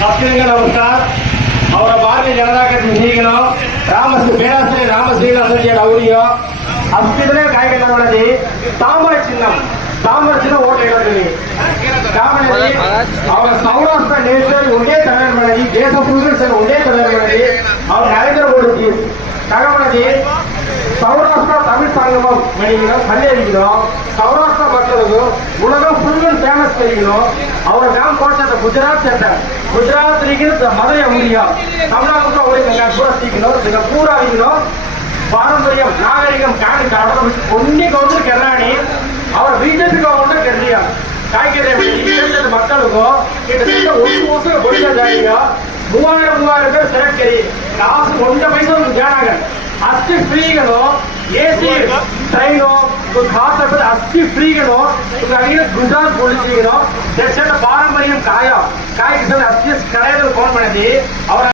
सबसे नमस्कार और भारतीय जनता के सीखना పేరాశ్రీ రామశ్రీనివాసరెడ్డి ఔడియో అద్భుతమైన కార్యక్రమం అనేది తామర చిన్న ఓటు వేయడం కాబట్టి ಅವರ ಸೌರಾಷ್ಟ್ರ ದೇಶದಲ್ಲಿ ಒಂದೇ ತಯಾರು ಮಾಡಿ ದೇಶ ಪುರುಷರು ಒಂದೇ ತಯಾರು ಮಾಡಿ ಅವ್ರ ನರೇಂದ್ರ ಮೋದಿ ತಗೊಂಡಿ சௌராஷ்டிரா தமிழ் சங்கமம் பண்ணிக்கணும் பண்ணியிருக்கணும் சௌராஷ்டிரா மக்களுக்கு உலகம் ஃபுல்லு ஃபேமஸ் பண்ணிக்கணும் அவரை நாம் போட்ட குஜராத் சென்டர் குஜராத் மதுரை முடியும் தமிழ்நாட்டுக்கு ஓடி பூரா சீக்கணும் பூரா அடிக்கணும் பாரம்பரியம் நாகரிகம் காணிக்காடு ஒன்னி கவுண்டர் கெர்ராணி அவர் பிஜேபி கவுண்டர் கெர்ரியா காய்கறி மக்களுக்கும் கிட்டத்தட்ட ஒரு வருஷம் பொடியா ஜாயிங்க 3000 பேர் செலக்ட் கறி காசு 1 பைசா ஜானாங்க ಅಷ್ಟು ಫ್ರೀಗಳು ಎಸಿ ಟ್ರೈನು ಖಾಸ್ ಅಷ್ಟು ಫ್ರೀಗಳು ಗುಜರಾತ್ ಪೊಲೀಸ್ ಪಾರಂಪರ್ಯ ಕಾಯ ಅಷ್ಟು ಕಡೆಗಳು ಫೋನ್ ಮಾಡಿದ್ವಿ ಅವರ